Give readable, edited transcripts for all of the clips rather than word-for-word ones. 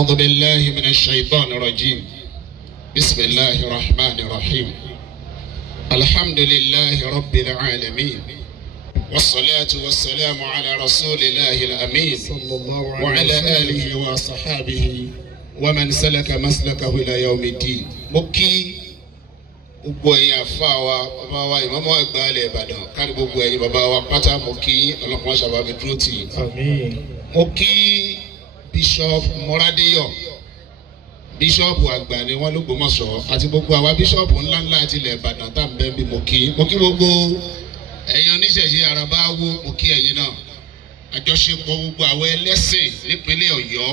أعوذ بالله من الشيطان الرجيم بسم الله الرحمن الرحيم الحمد لله رب العالمين والصلاة والسلام على رسول الله الأمين وعلى آله وصحابه ومن سلك مسلكه إلى يوم الدين مكي gbogbo ẹ̀yin àfáà wa bàbá wa ìmáàmù àgbà ilẹ̀ Ìbàdàn kárí gbogbo ẹ̀yin bàbá wa pátá mo kí ọlọ́pàá ṣàbàbí dúró tì í. mo kí bishop Mọ́rádéyọ̀ bíṣọ́ọ̀bù àgbà ni wọ́n l'Ógbómọ̀ṣọ́ àti gbogbo àwa bíṣọ́ọ̀bù ńláńlá àti ilẹ̀ Ìbàdàn tá à ń bẹ́ bí mo kí gbogbo ẹ̀yin oníṣẹ̀ṣe àràbá wo mo kí ẹ̀yin náà àjọṣepọ̀ gbogbo àwọn ẹlẹ́sìn nípínlẹ̀ Ọ̀yọ́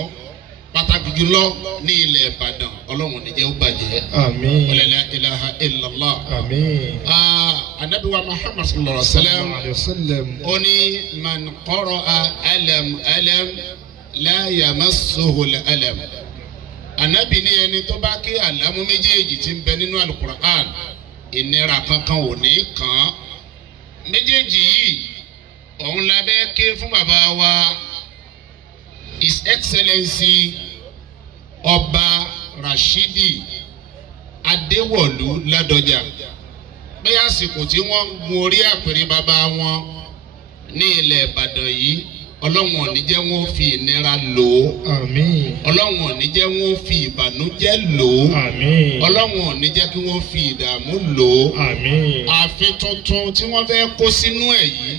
pàtàkì jùlọ ní ilẹ̀ Ìbàdàn Ọlọ́run ní jẹ́ ó bàjẹ́. Àmín. la ilaha illallah. Àmín. Ànábì wa Muhammad sallallahu alaihi wasallam ó ní man qara'a alam alam la yamassuhu al-alam. Ànábì ní ẹni tó bá ké àlámú méjèèjì tí ń bẹ nínú Al-Qur'an ìnira kankan ò ní kàn án. Méjèèjì yìí òun la bẹ́ ké fún bàbá wa His Excellency Ọba Rashidi Adéwọ̀lú Ládọjà bí àsìkò tí wọ́n ń gun orí àpèrè bàbá wọn ní ilẹ̀ Ìbàdàn yìí Ọlọ́run ò ní jẹ́ wọ́n fi ìnira lò ó. Àmín. Ọlọ́run ò ní jẹ́ wọ́n fi ìbànújẹ́ lò ó. Àmín. Ọlọ́run ò ní jẹ́ kí wọ́n fi ìdààmú lò ó. Àmín. Ààfin tuntun tí wọ́n fẹ́ kó sínú ẹ̀ yìí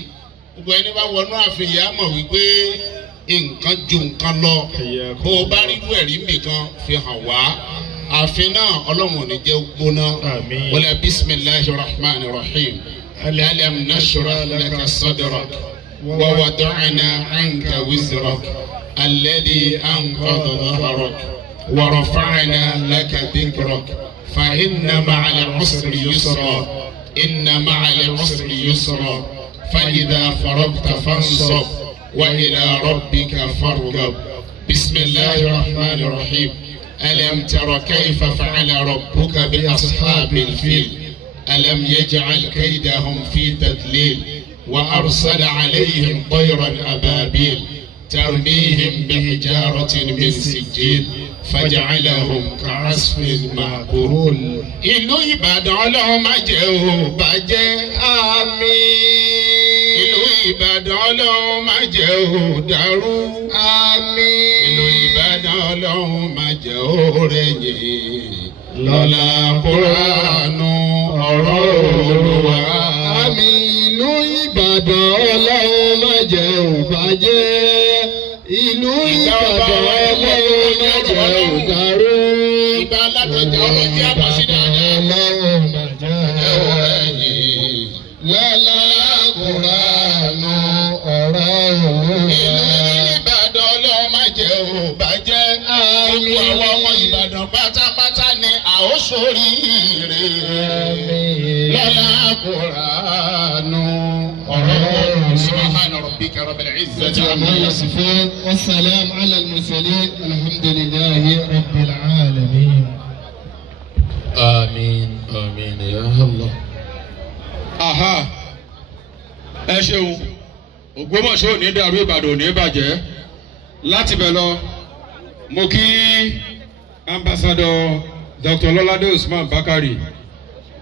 gbogbo ẹni bá wọnú ààfin yìí á mọ̀ wípé nǹkan ju nǹkan lọ bó o bá rí irú ẹ̀rí nìkan fi hàn wá ààfin náà Ọlọ́run ò ní jẹ́ gbóná. Àmín. wala bismillahir rahmanir rahim alam nashrah laka sadrak ووضعنا عنك وزرك الذي أنقض ظهرك ورفعنا لك ذكرك فإن مع العسر يسرا إن مع العسر يسرا فإذا فرغت فانصب وإلى ربك فارغب بسم الله الرحمن الرحيم ألم تر كيف فعل ربك بأصحاب الفيل ألم يجعل كيدهم في تذليل وأرسل عليهم طيرا أبابيل ترميهم بحجارة من سجيل فجعلهم كعصف مأكول. ìlú Ìbàdàn Ọlọ́run má jẹ́ ó bàjẹ́ àmín. ìlú Ìbàdàn Ọlọ́run má jẹ́ ó dàrú àmín. ìlú Ìbàdàn Ọlọ́run má jẹ́ ó rẹ̀yìn lọ́lá Kùránù ọ̀rọ̀ Olúwa àmín. ìlú Ìbàdàn Ọlọ́run má jẹ́ ó bàjẹ́. ìlú Ìbàdàn Ọlọ́run má jẹ́ ó dàrú. ìgbà alágbèjà ọ̀rọ̀ tí a bọ̀ sí dáadáa. Ọlọ́run má jẹ́ ó rẹ̀yìn lọ́lá Kùránù ọ̀rọ̀ Olúwa. ìlú Ìbàdàn Ọlọ́run má jẹ́ ó bàjẹ́. àmín. gbogbo àwọn ọmọ Ìbàdàn pátápátá ni a ó ṣoríire. àmín. lọ́lá Kùránù. سبحان ربك رب العزة عما يصفون والسلام على المرسلين الحمد لله رب العالمين. آمين آمين يا الله. aha ẹ ṣeun Ògbómọ̀ṣọ́ ò ní dàrú Ìbàdàn ò ní bàjẹ́ láti bẹ̀ lọ mo kí ambassador Dr. Lọ́ládé Usman Bakari